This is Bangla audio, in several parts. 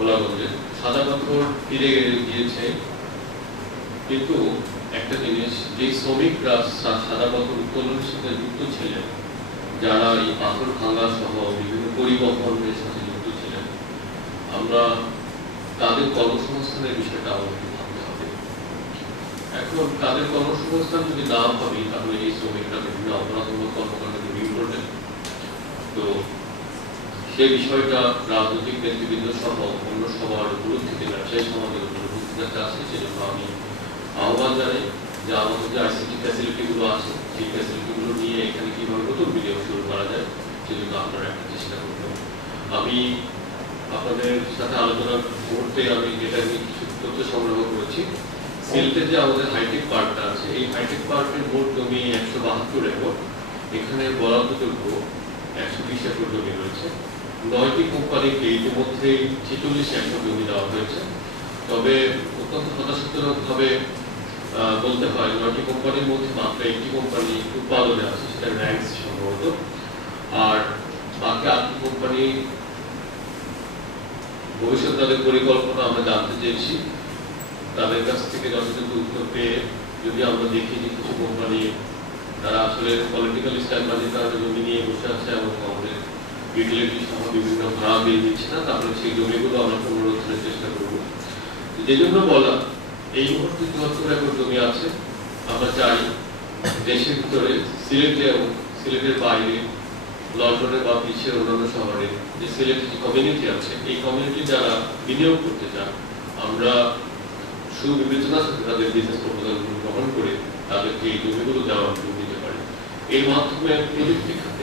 ভোলাগঞ্জে সাদা পাথর ফিরে গিয়েছে। কিন্তু একটা জিনিস, যে শ্রমিকরা সাদা পাথর উত্তোলনের সাথে যুক্ত ছিলেন, যারা এই পাথর ভাঙা সহ বিভিন্ন পরিবহনের সাথে যুক্ত ছিলেন, আমরা তাদের কর্মসংস্থানের বিষয়টা আমাদের ভাবতে হবে। এখন তাদের কর্মসংস্থান যদি না ভাবি, তাহলে এই শ্রমিকরা বিভিন্ন অপরাধমূলক কর্মকাণ্ডে পড়বেন তো সে বিষয়টা রাজনৈতিক নেতৃবৃন্দ সহ অন্য সবার থেকে ব্যবসায়ী সমাজের উপর আছে সেজন্য আমি আহ্বান জানাই যে আমাদের যে আইসিটি ফ্যাসিলিটি গুলো আছে, সেই ফ্যাসিলিটি গুলো নিয়ে এখানে কীভাবে নতুন বিনিয়োগ শুরু করা যায়, সেজন্য আপনারা একটা চেষ্টা করবেন। আমি আপনাদের সাথে আলোচনার মুহূর্তে আমি যেটা নিয়ে কিছু তথ্য সংগ্রহ করেছি, সিলেটে যে আমাদের হাইটেক পার্কটা আছে, এই হাইটেক পার্কের মোট জমি একশো বাহাত্তর একর। এখানে বরাদ্দযোগ্য একশো বিশ একর জমি রয়েছে। নয়টি কোম্পানিকে ইতিমধ্যে ছেচল্লিশ একর জমি দেওয়া হয়েছে। তবে অত্যন্ত হতাশাজনক ভাবে বলতে হয় নয়টি কোম্পানির মধ্যে মাত্র একটি কোম্পানি উৎপাদনে আছে, সেটা র্যাঙ্কস সম্ভবত। আর বাকি আটটি কোম্পানি ভবিষ্যৎ তাদের পরিকল্পনা আমরা জানতে চেয়েছি। তাদের কাছ থেকে যথাযথ উত্তর পেয়ে যদি আমরা দেখি যে কিছু কোম্পানি তারা আসলে পলিটিক্যাল স্ট্যান্ডার্ডের কারণে জমি নিয়ে বসে আছে এবং আমাদের বিভিন্ন ভাড়া বিল দিচ্ছে না তাহলে সেই জমিগুলো আমরা পুনরুদ্ধারের চেষ্টা করব। যে জন্য বলা এই মুহূর্তে চুয়াত্তর একর জমি আছে, আমরা চাই দেশের ভিতরে সিলেটে এবং সিলেটের বাইরে, লন্ডনে বা বিশ্বের অন্যান্য শহরে যে সিলেটের যে কমিউনিটি আছে, এই কমিউনিটি যারা বিনিয়োগ করতে চান, আমরা সুবিবেচনার সাথে তাদের বিজনেস প্রপোজাল গ্রহণ করে তাদেরকে এই জমিগুলো দেওয়ার দিতে পারি। এর মাধ্যমে প্রযুক্তি খাতে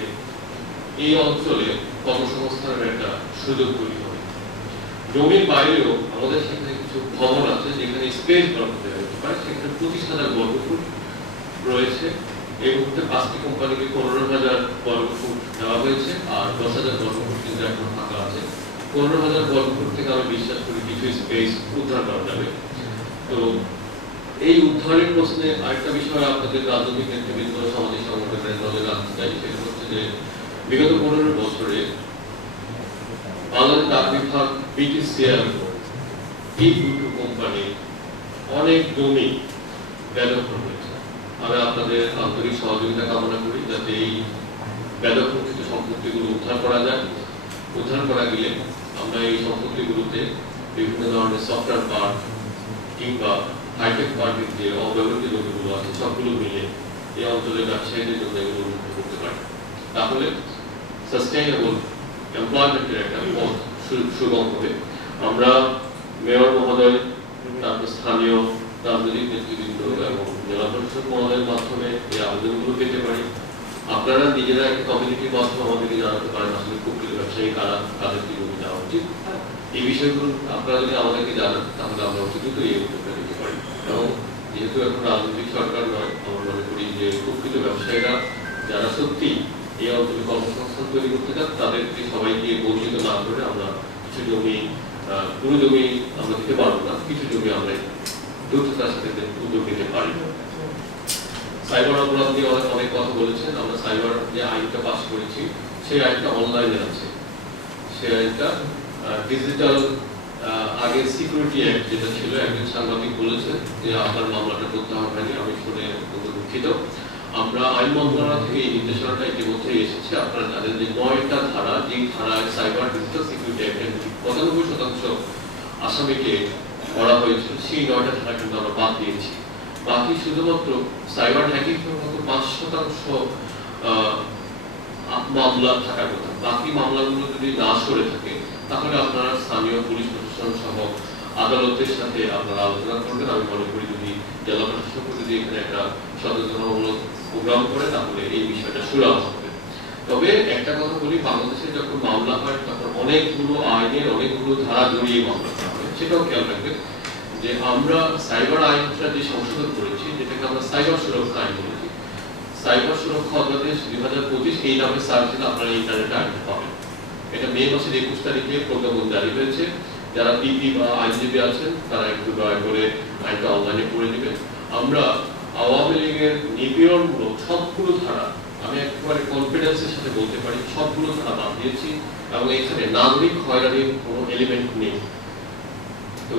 এই অঞ্চলে কর্মসংস্থানের একটা সুযোগ তৈরি হবে। জমির বাইরেও আমাদের সেখানে কিছু ভবন আছে, যেখানে স্পেস বরাদ্দ দেওয়া যেতে পারে। সেখানে পঁচিশ হাজার বর্গফুট রয়েছে। এই মুহূর্তে পাঁচটি কোম্পানিকে পনেরো হাজার বর্গফুট দেওয়া হয়েছে আর দশ হাজার বর্গফুট কিন্তু এখন ফাঁকা আছে। পনেরো হাজার বর্গফুট থেকে আমি বিশ্বাস করি কিছু স্পেস উদ্ধার করা যাবে। তো এই উদ্ধারের প্রশ্নে আরেকটা বিষয় আপনাদের রাজনৈতিক নেতৃবৃন্দ সামাজিক সংগঠনের নজরে আনতে চাই, সেটা হচ্ছে যে বিগত পনেরো বছরে বাংলাদেশ ডাক বিভাগ বিটিসিএল এই দুটো কোম্পানি অনেক জমি বেদখল হয়েছে আমি আপনাদের আন্তরিক সহযোগিতা কামনা করি যাতে এই বেদখলকৃত সম্পত্তিগুলো উদ্ধার করা যায়। উদ্ধার করা গেলে আমরা এই সম্পত্তিগুলোতে বিভিন্ন ধরনের সফটওয়্যার পার্ক কিংবা হাইটেক পার্কের যে অব্যবহৃত জমিগুলো আছে, সবগুলো মিলে এই অঞ্চলের ব্যবসায়ীদের জন্য এগুলো উন্নত করতে পারে। তাহলে সাস্টেইনেবল এমপ্লয়মেন্টের একটা পথ সুগম হবে। আমরা মেয়র মহোদয়, তারপর স্থানীয় রাজনৈতিক নেতৃবৃন্দ এবং জেলা প্রশাসক মহোদয়ের মাধ্যমে এই আবেদনগুলো পেতে পারি। আপনারা নিজেরা একটা কমিউনিটির মাধ্যমে আমাদেরকে জানাতে পারেন, আসলে প্রকৃত ব্যবসায়ী কারা তাদেরকে জমি দেওয়া উচিত। এই বিষয়গুলো আপনারা যদি আমাদেরকে জানান, তাহলে আমরা অতি দ্রুত এই উদ্যোগটা নিতে পারি। এবং যেহেতু এখন রাজনৈতিক সরকার নয়, আমরা মনে করি যে প্রকৃত ব্যবসায়ীরা, যারা সত্যি এই অঞ্চলে কর্মসংস্থান তৈরি করতে চান, তাদেরকে সবাইকে বঞ্চিত না করে আমরা কিছু জমি পুরো জমি আমরা দিতে পারব না, কিছু জমি আমরা দ্রুততার সাথে উদ্যোগ নিতে পারি। সাইবার অপরাধ নিয়ে অনেক অনেক কথা বলেছেন, আমরা সাইবার যে আইনটা পাস করেছি, সেই আইনটা অনলাইনে আছে। সেই আইনটা ডিজিটাল আগে সিকিউরিটি অ্যাক্ট যেটা ছিল, একজন সাংবাদিক বলেছেন যে, আপনার মামলাটা প্রত্যাহার হয়নি আমি শুনে দুঃখিত। আমরা আইন মন্ত্রণালয় থেকে এই নির্দেশনাটা ইতিমধ্যে এসেছে। আপনারা জানেন যে নয়টা ধারা, যেই ধারায় সাইবার ডিজিটাল সিকিউরিটি অ্যাক্টের পঁচানব্বই শতাংশ আসামিকে করা হয়েছিল, সেই নয়টা ধারা কিন্তু আমরা বাদ দিয়েছি। বাকি শুধুমাত্র সাইবার হ্যাকিং মতো পাঁচ শতাংশ মামলা থাকার কথা। বাকি মামলাগুলো যদি না সরে থাকে, তাহলে আপনারা স্থানীয় পুলিশ প্রশাসন সহ আদালতের সাথে আপনারা আলোচনা করবেন। আমি মনে করি যদি জেলা প্রশাসক যদি এখানে একটা সচেতনমূলক প্রোগ্রাম করে তাহলে এই বিষয়টা সুরাহ হবে। তবে একটা কথা বলি, বাংলাদেশে যখন মামলা হয়, তখন অনেকগুলো আইনের অনেকগুলো ধারা জড়িয়ে মামলা করা হয়। সেটাও খেয়াল রাখবেন যে আমরা সাইবার আইনটা যে সংশোধন করেছি, যেটাকে আমরা সাইবার সুরক্ষা আইন বলেছি সাইবার সুরক্ষা অধ্যাদেশ দুই হাজার পঁচিশ এই নামে সার্চ আপনারা ইন্টারনেটে আইনটা পাবেন। এটা মে মাসের একুশ তারিখে প্রজ্ঞাপন জারি হয়েছে। যারা পিপি বা আইনজীবী আছেন, তারা একটু দয়া করে আইনটা অনলাইনে পড়ে নেবেন। আমরা আওয়ামী লীগের নিপীড়নমূলক সবগুলো ধারা আমি একেবারে কনফিডেন্সের সাথে বলতে পারি, সবগুলো ধারা বাদ দিয়েছি এবং এখানে নাগরিক হয়রানির কোনো এলিমেন্ট নেই। তো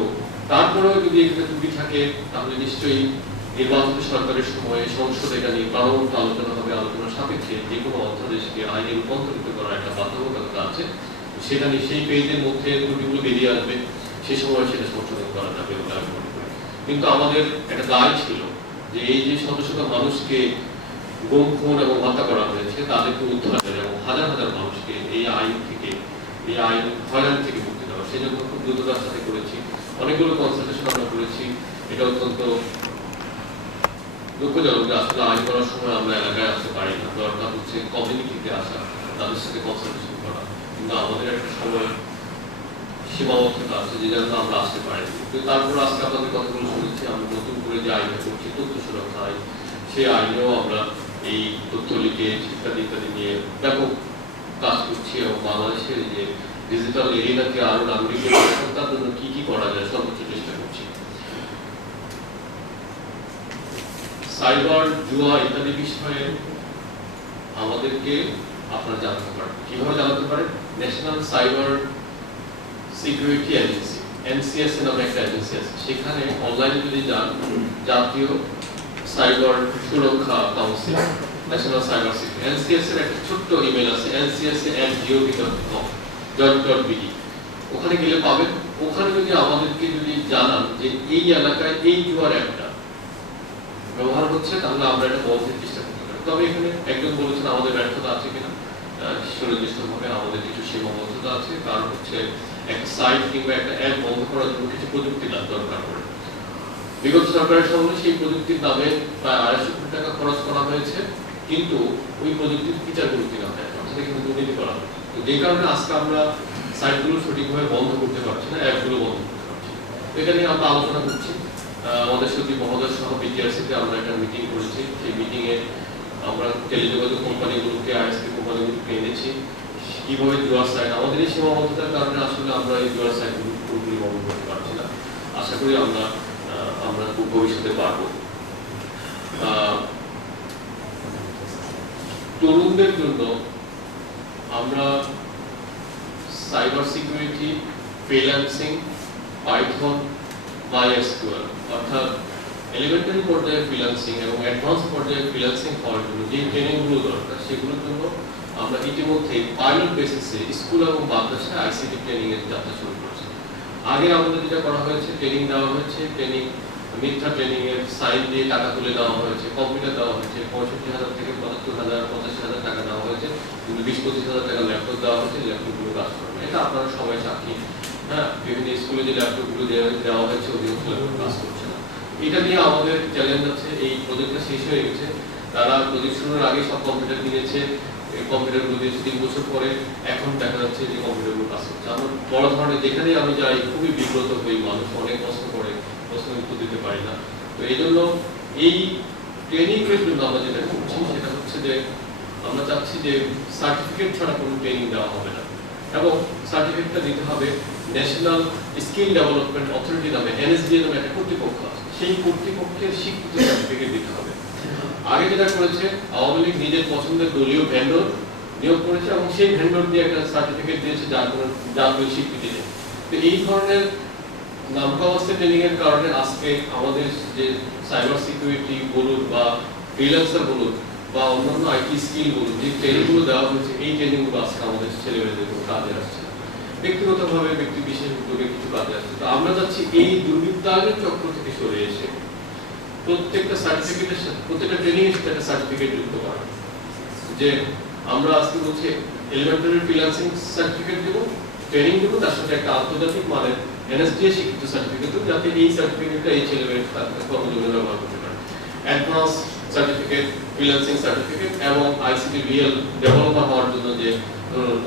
তারপরেও যদি এখানে ত্রুটি থাকে, তাহলে নিশ্চয়ই নির্বাচিত সরকারের সময়ে সংসদে এটা নিয়ে প্রাণবন্ত আলোচনা হবে, আলোচনার সাপেক্ষে যে কোনো অধ্যাদেশকে আইনে রূপান্তরিত করার একটা বাধ্যবাধকতা আছে। সেটা নিয়ে সেই পেজের মধ্যে ত্রুটিগুলো বেরিয়ে আসবে, সে সময় সেটা সংশোধন করা যাবে বলে আমি মনে করি। কিন্তু আমাদের একটা দায় ছিল যে এই যে শত শত মানুষকে গুম, খুন এবং হত্যা করা হয়েছে তাদেরকে উদ্ধার করে এবং হাজার হাজার মানুষকে এই আইন থেকে, এই আইন হয়রানি থেকে মুক্তি দেওয়া। সেজন্য খুব দ্রুততার সাথে করেছি। অনেকগুলো কনসালটেশন আমরা করেছি। এটা অত্যন্ত দুঃখজনক যে আসলে আইন করার সময় আমরা এলাকায় আসতে পারি না। দরকার হচ্ছে কমিউনিটিতে আসা, তাদের সাথে কনসালটেশন করা। কিন্তু আমাদের একটা সময় সীমাবদ্ধতা আছে, যে জন্য আমরা আসতে পারিনি কিন্তু তারপর আজকে আপনাদের কথাগুলো শুনেছি, আমরা নতুন করে যে আইনটা করছি তথ্য সুরক্ষা আইন, সেই আইনেও আমরা এই তথ্য লিকেজ ইত্যাদি ইত্যাদি নিয়ে ব্যাপক কাজ করছি এবং বাংলাদেশের যে ডিজিটাল এরিয়াকে আরও নাগরিকের তার জন্য কি কি করা যায় সর্বোচ্চ চেষ্টা করছি। সাইবার, জুয়া ইত্যাদি বিষয়ে আমাদেরকে আপনারা জানাতে পারেন। কীভাবে জানাতে পারেন? National cyber security agency NCS নামে একটা এজেন্সি আছে। সেখানে অনলাইনে যদি যান, জাতীয় সাইবার সুরক্ষা council national cyber security NCS এর একটা ছোট্ট ইমেল আছে NCS at gov dot com dot dot BD ওখানে গেলে পাবেন। ওখানে যদি আমাদেরকে যদি জানান যে এই এলাকায় এই জুয়ার অ্যাপটা ব্যবহার হচ্ছে, তাহলে আমরা এটা বন্ধের চেষ্টা করতে পারি। তবে এখানে একজন বলেছেন আমাদের ব্যর্থতা আছে কিনা। সুনির্দিষ্টভাবে আমাদের কিছু সীমাবদ্ধতা আছে। কারণ হচ্ছে একটা সাইট কিংবা একটা অ্যাপ বন্ধ করার জন্য কিছু প্রযুক্তি দাম দরকার পড়ে। বিগত সরকারের সময় সেই প্রযুক্তির দামে প্রায় আড়াইশো কোটি টাকা খরচ করা হয়েছে, কিন্তু ওই প্রযুক্তির ফিচারগুলো কিনা হয় অর্থাৎ এখানে দুর্নীতি করা তো যে কারণে আজকে আমরা সাইটগুলো সঠিকভাবে বন্ধ করতে পারছি না অ্যাপগুলো বন্ধ করতে পারছি না। নিয়ে আমরা আলোচনা করছি। আমাদের সচিব মহোদয় সহ বিটিআরসিতে আমরা একটা মিটিং করেছি। সেই মিটিং এ আমরা টেলিযোগাযোগ কোম্পানিগুলোকে আইএসপি কোম্পানিগুলোকে এনেছি। কীভাবে জুয়ার সাইট আমাদের এই সীমাবদ্ধতার কারণে আসলে আমরা এই জুয়ার সাইটগুলো পুরোপুরি বন্ধ করতে পারছি না। আশা করি আমরা আমরা খুব ভবিষ্যতে পারব। তরুণদের জন্য আমরা cyber security freelancing Python MySQL অর্থাৎ এলিমেন্টারি পর্যায়ে ফ্রিল্যান্সিং এবং অ্যাডভান্স পর্যায়ে ফ্রিল্যান্সিং হওয়ার জন্য যে ট্রেনিংগুলো দরকার, সেগুলোর জন্য আমরা ইতিমধ্যে পাইলট বেসিসে স্কুল এবং মাদ্রাসায় আইসিটি ট্রেনিং এর যাত্রা শুরু করেছি। আগে আমাদের যেটা করা হয়েছে ট্রেনিং দেওয়া হয়েছে ট্রেনিং মিথ্যা ট্রেনিং এর সাইন দিয়ে টাকা তুলে দেওয়া হয়েছে কম্পিউটার দেওয়া হয়েছে, পঁয়ষট্টি হাজার থেকে পঁচাত্তর হাজার, পঁচাশি হাজার টাকা দেওয়া হয়েছে, কিন্তু বিশ পঁচিশ হাজার টাকা ল্যাপটপ দেওয়া হয়েছে ল্যাপটপগুলো কাজ করবে এটা আপনারা সবাই সাক্ষী। হ্যাঁ বিভিন্ন স্কুলে যে ল্যাপটপগুলো দেওয়া হয়েছে অধিকাংশ ল্যাপটপ কাজ করছে না। এটা নিয়ে আমাদের চ্যালেঞ্জ আছে, এই প্রজেক্টটা শেষ হয়ে গেছে। তারা প্রজেক্ট শুরুর আগে সব কম্পিউটার কিনেছে এই কম্পিউটারগুলো তিন বছর পরে এখন দেখা যাচ্ছে যে কম্পিউটারগুলো আমার বড় ধরনের যেখানেই আমি যাই, খুবই বিব্রত হই মানুষ অনেক করে উত্তর দিতে পারি না। তো এই জন্য এই ট্রেনিং এর জন্য আমরা যেটা করছি সেটা হচ্ছে যে আমরা চাচ্ছি যে সার্টিফিকেট ছাড়া কোনো ট্রেনিং দেওয়া হবে না। এবং সার্টিফিকেটটা দিতে হবে ন্যাশনাল স্কিল ডেভেলপমেন্ট অথরিটি নামে এনএসডি নামে একটা কর্তৃপক্ষ আছে। সেই কর্তৃপক্ষের স্বীকৃত সার্টিফিকেট দিতে হবে। আগে যেটা করেছে, আওয়ামী লীগ নিজের পছন্দের দলীয় ভেন্ডর নিয়োগ করেছে এবং সেই ভেন্ডর দিয়ে একটা সার্টিফিকেট দিয়েছে যার কোনো জাতীয় স্বীকৃতি নেই। তো এই ধরনের নামকাওয়াস্তে ট্রেনিং এর কারণে আজকে আমাদের যে সাইবার সিকিউরিটি বলুন বা ফ্রিল্যান্সার বলুন বা অন্যান্য আইটি স্কিল বলুন যে ট্রেনিংগুলো দেওয়া হয়েছে, এই ট্রেনিংগুলো আজকে আমাদের ছেলেমেয়েদের কোনো কাজে আসছে ব্যক্তিগতভাবে ব্যক্তি বিশেষ উদ্যোগে কিছু কাজে আসছে তো আমরা চাচ্ছি এই দুর্বৃত্তায়নের চক্র থেকে সরে এসে প্রত্যেকটা সার্টিফিকেটের প্রত্যেকটা ট্রেনিং এর সার্টিফিকেট যুক্ত করা। যে আমরা আজকে বলছি এলিমেন্টারি ফ্রিল্যান্সিং সার্টিফিকেট দেবো ট্রেনিং দেবো, তার সাথে একটা আন্তর্জাতিক মানের এনএসডিএ স্বীকৃত সার্টিফিকেট যাতে এই সার্টিফিকেটটা এই ছেলেমেয়ের কর্মজীবনে ব্যবহার করতে পারে। অ্যাডভান্স সার্টিফিকেট ফ্রিল্যান্সিং সার্টিফিকেট এবং আইসিটি রিয়েল ডেভেলপার হওয়ার জন্য যে, ধরুন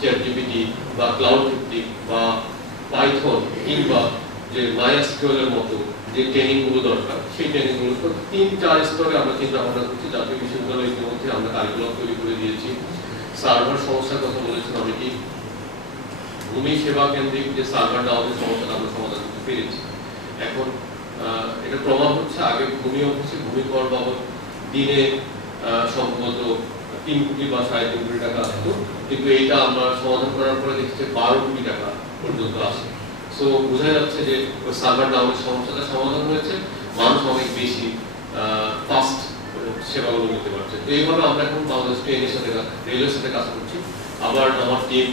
চ্যাট জিপিটি বা ক্লাউড ভিত্তিক বা পাইথন কিংবা যে মাইএসকিউএল এর মতো যে ট্রেনিংগুলো দরকার, সেই ট্রেনিংগুলো তো তিন, চার স্তরে আমরা চিন্তা ভাবনা করছি জাতীয় বিশ্ববিদ্যালয় ইতিমধ্যে আমরা কারিকুলাম তৈরি করে দিয়েছি। সার্ভার সমস্যার কথা বলেছেন অনেকেই। ভূমি সেবা কেন্দ্রিক যে সার্ভার ডাউনের সমস্যাটা আমরা সমাধান করতে পেরেছি। এখন এটা প্রমাণ হচ্ছে, আগে ভূমি অফিসে ভূমি কর বাবদ দিনে সম্ভবত তিন কোটি বা সাড়ে তিন কোটি টাকা আসতো। কিন্তু এটা আমরা সমাধান করার পরে দেখছি, বারো কোটি টাকা পর্যন্ত আসে। সো বোঝা যাচ্ছে যে ওই সার্ভার ডাউনের সমস্যাটা সমাধান হয়েছে মানুষ অনেক বেশি ফাস্ট সেবাগুলো নিতে পারছে। তো এইভাবে আমরা এখন বাংলাদেশ ট্রেনের সাথে রেলের সাথে কাজ করছি। আবার আমার টিম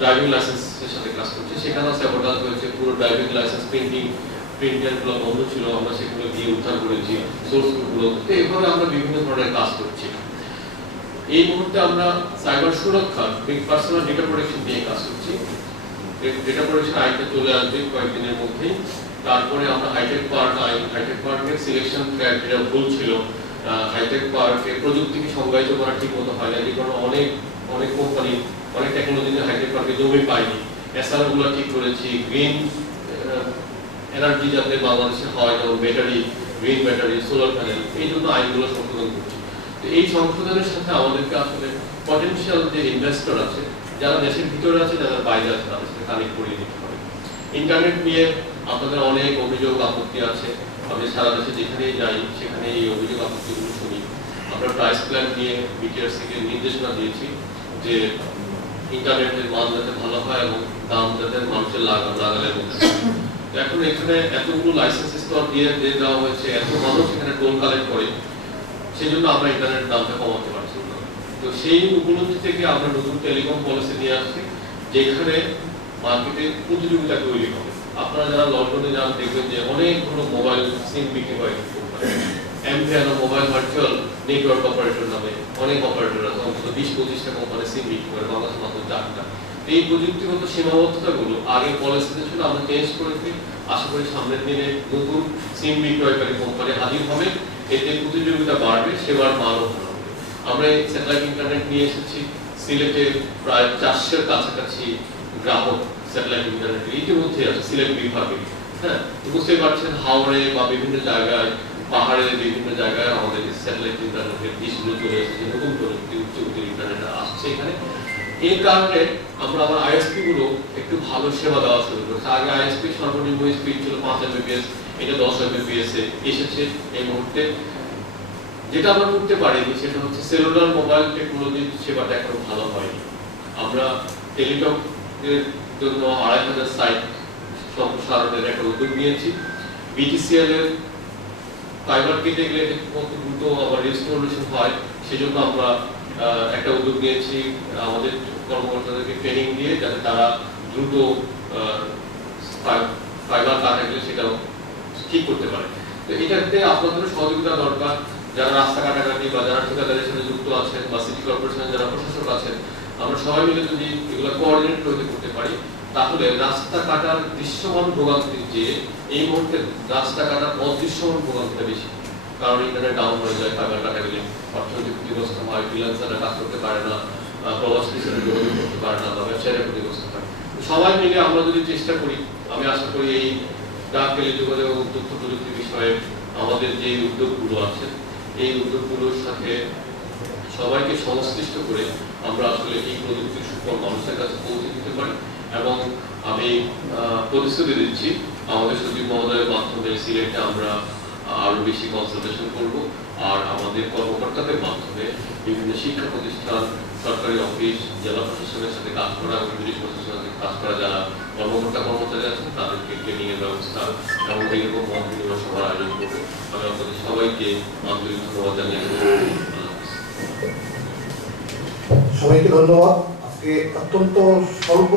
ড্রাইভিং লাইসেন্সের সাথে কাজ করছে। সেখানেও স্যাবোটাজ হয়েছে, পুরো ড্রাইভিং লাইসেন্স প্রিন্টিং প্রিন্টারগুলো বন্ধ ছিল, আমরা সেগুলো দিয়ে উদ্ধার করেছি সোর্সগুলো তো এইভাবে আমরা বিভিন্ন ধরনের কাজ করছি। এই মুহূর্তে আমরা সাইবার সুরক্ষা পার্সোনাল ডেটা প্রোটেকশন নিয়ে কাজ করছি। ডেটা প্রোটেকশন আইনটা চলে আসবে কয়েকদিনের মধ্যেই। তারপরে আমরা hi tech park, hi tech পার্কের সিলেকশন ক্রাইটেরিয়া ভুল ছিল হাইটেক পার্কে প্রযুক্তিকে সংজ্ঞায়িত করা ঠিক মতো হয় না যে কারণে অনেক অনেক কোম্পানি অনেক টেকনোলজি হাইটেক পার্কে জমি পায়নি। এসআরগুলো ঠিক করেছি গ্রিন এনার্জি যাতে বাংলাদেশে হয় যেমন battery green battery solar panel এই জন্য আইনগুলো সংশোধন করছি। তো এই সংশোধনের সাথে আমাদেরকে আসলে পটেনশিয়াল যে ইনভেস্টর আছে যারা দেশের ভিতরে আছে, যারা বাইরে আছে, তাদের সাথে কানেক্ট করিয়ে দিতে হবে ইন্টারনেট নিয়ে আপনাদের অনেক অভিযোগ, আপত্তি আছে। আমি সারা দেশে যেখানেই যাই সেখানে এই অভিযোগ, আপত্তিগুলো শুনি। আমরা প্রাইস প্ল্যান নিয়ে বিটিআরস থেকে নির্দেশনা দিয়েছি যে ইন্টারনেটের মান যাতে ভালো হয় এবং দাম যাতে মানুষের লাগা লাগালের মধ্যে থাকে। তো এখন এখানে এতগুলো লাইসেন্স স্তর দিয়ে দিয়ে দেওয়া হয়েছে, এত মানুষ এখানে টোল কালেক্ট করে, সেই জন্য আমরা ইন্টারনেট দামটা কমাতে পারছি। না তো সেই উপলব্ধি থেকে আমরা নতুন টেলিকম পলিসি নিয়ে আসছি, যেখানে মার্কেটে প্রতিযোগিতা তৈরি হবে। আপনারা যারা লন্ডনে যান, দেখবেন যে অনেকগুলো মোবাইল সিম বিক্রি হয়। মোবাইল ভার্চুয়াল নেটওয়ার্ক অপারেটর নামে অনেক অপারেটর আছে, অন্তত বিশ পঁচিশটা কোম্পানি সিম বিক্রি করে, বাংলাদেশ মাত্র চারটা। এই প্রযুক্তিগত সীমাবদ্ধতাগুলো আগে পলিসিতে ছিল, আমরা চেঞ্জ করেছি। আশা করি সামনের দিনে নতুন সিম বিক্রয়কারী কোম্পানি হাজির হবে। এতে প্রতিযোগিতা বাড়বে, সেবার মানও আমরা এই স্যাটেলাইট ইন্টারনেট নিয়ে এসেছি। সিলেটে প্রায় চারশোর কাছাকাছি গ্রাহক স্যাটেলাইট ইন্টারনেট ইতিমধ্যে আছে, সিলেট বিভাগে। হ্যাঁ বুঝতেই পারছেন, হাওড়ে বা বিভিন্ন জায়গায় পাহাড়ের বিভিন্ন জায়গায় আমাদের স্যাটেলাইট ইন্টারনেটের ডিশগুলো চলে এসেছে, নতুন প্রযুক্তি উচ্চগতির ইন্টারনেট আসছে এখানে। এই কারণে আমরা আবার আইএসপি গুলো একটু ভালো সেবা দেওয়া শুরু করেছি। আগে আইএসপি সর্বনিম্ন স্পিড ছিল পাঁচ এমবিপিএস এটা দশ এমবিপিএস এসেছে এই মুহূর্তে। যেটা আমরা করতে পারিনি, সেটা হচ্ছে সেলুলার মোবাইল টেকনোলজির সেবাটা এখনও ভালো হয়নি। আমরা টেলিটক এর জন্য আড়াই হাজার সাইট সম্প্রসারণের একটা উদ্যোগ নিয়েছি বিটিসিএল এর ফাইবার কেটে গেলে কত দ্রুত আবার রেস্টোরেশন হয়, সেজন্য আমরা একটা উদ্যোগ নিয়েছি, আমাদের কর্মকর্তাদেরকে ট্রেনিং দিয়ে যাতে তারা দ্রুত ফাইবার কাটা গেলে সেটাও ঠিক করতে পারে। তো এটাতে আপনাদের সহযোগিতা দরকার। যারা রাস্তা কাটাকাটি বা যারা ঠিকাদারের সাথে যুক্ত আছেন বা সিটি কর্পোরেশনের যারা প্রশাসক আছেন আমরা সবাই মিলে যদি এগুলো কোঅর্ডিনেট করতে করতে পারি তাহলে রাস্তা কাটার দৃশ্যমান ভোগান্তির যে এই মুহূর্তে রাস্তা কাটার অদৃশ্যমান ভোগান্তিটা বেশি। কারণ ইন্টারনেট ডাউন হয়ে যায় ফাইবার কাটা গেলে অর্থনৈতিক ক্ষতিগ্রস্ত হয় ফ্রিল্যান্সাররা কাজ করতে পারে না আহ, প্রবাসীদের সাথে যোগাযোগ করতে পারে না বা ব্যবসায়ীরা ক্ষতিগ্রস্ত হয়। সবাই মিলে আমরা যদি চেষ্টা করি আমি আশা করি এই ডাক টেলিযোগাযোগ তথ্য প্রযুক্তি বিষয়ে আমাদের যে উদ্যোগগুলো আছে এই উদ্যোগগুলোর সাথে সবাইকে সংশ্লিষ্ট করে আমরা আসলে এই প্রযুক্তির সুফল মানুষের কাছে পৌঁছে দিতে পারি এবং আমি প্রতিশ্রুতি দিচ্ছি আমাদের সচিব মহোদয়ের মাধ্যমে সিলেটে আমরা আরও বেশি কনসালটেশন করব। আর আমাদের কর্মকর্তাদের মাধ্যমে বিভিন্ন শিক্ষা প্রতিষ্ঠান, সরকারি অফিস, জেলা প্রশাসনের সাথে কাজ করা এবং পুলিশ প্রশাসনের সাথে কাজ করা, যারা কর্মকর্তা কর্মচারী আছেন, তাদেরকে ট্রেনিং এর ব্যবস্থা এবং এইরকম মত বিনিময় সভার আয়োজন করব। আমি আপনাদের সবাইকে আন্তরিক ধন্যবাদ জানিয়ে সবাইকে ধন্যবাদ। আজকে অত্যন্ত স্বল্প